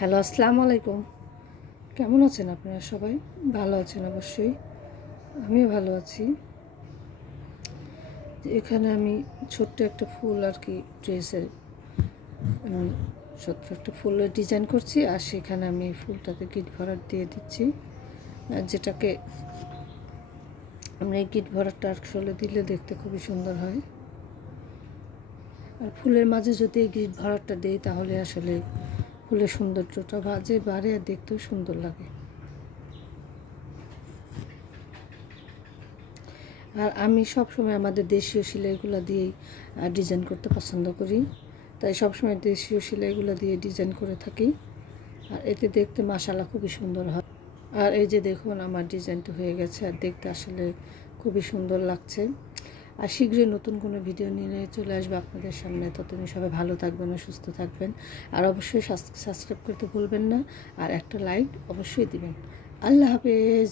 Hello, আসসালামু আলাইকুম। কেমন আছেন আপনারা সবাই? ভালো আছেন অবশ্যই। আমিও ভালো আছি। এখানে আমি ছোট্ট একটা ফুল আর কি ড্রেসের ছোট্ট একটা ফুলের ডিজাইন করছি, আর সেখানে আমি ফুলটাতে গিট ভরাট দিয়ে দিচ্ছি, যেটাকে আমরা এই গিট ভরাটটা আসলে দিলে দেখতে খুবই সুন্দর হয়। আর ফুলের মাঝে যদি এই গিট ভরাটটা দিই তাহলে আসলে ফুলের সৌন্দর্যটা বাড়ে আর দেখতেও সুন্দর লাগে। আর আমি সবসময় আমাদের দেশীয় সেলাইগুলো দিয়েই ডিজাইন করতে পছন্দ করি, তাই সবসময় দেশীয় সেলাইগুলো দিয়ে ডিজাইন করে থাকি। আর এতে দেখতে মাশাআল্লাহ খুবই সুন্দর হয়। আর এই যে দেখুন আমার ডিজাইনটা হয়ে গেছে, আর দেখতে আসলে খুবই সুন্দর লাগছে। আর শীঘ্রই নতুন কোনো ভিডিও নিয়ে চলে আসবে আপনাদের সামনে। ততদিন সবাই ভালো থাকবেন ও সুস্থ থাকবেন। আর অবশ্যই সাবস্ক্রাইব করতে ভুলবেন না, আর একটা লাইক অবশ্যই দিবেন। আল্লাহ হাফেজ।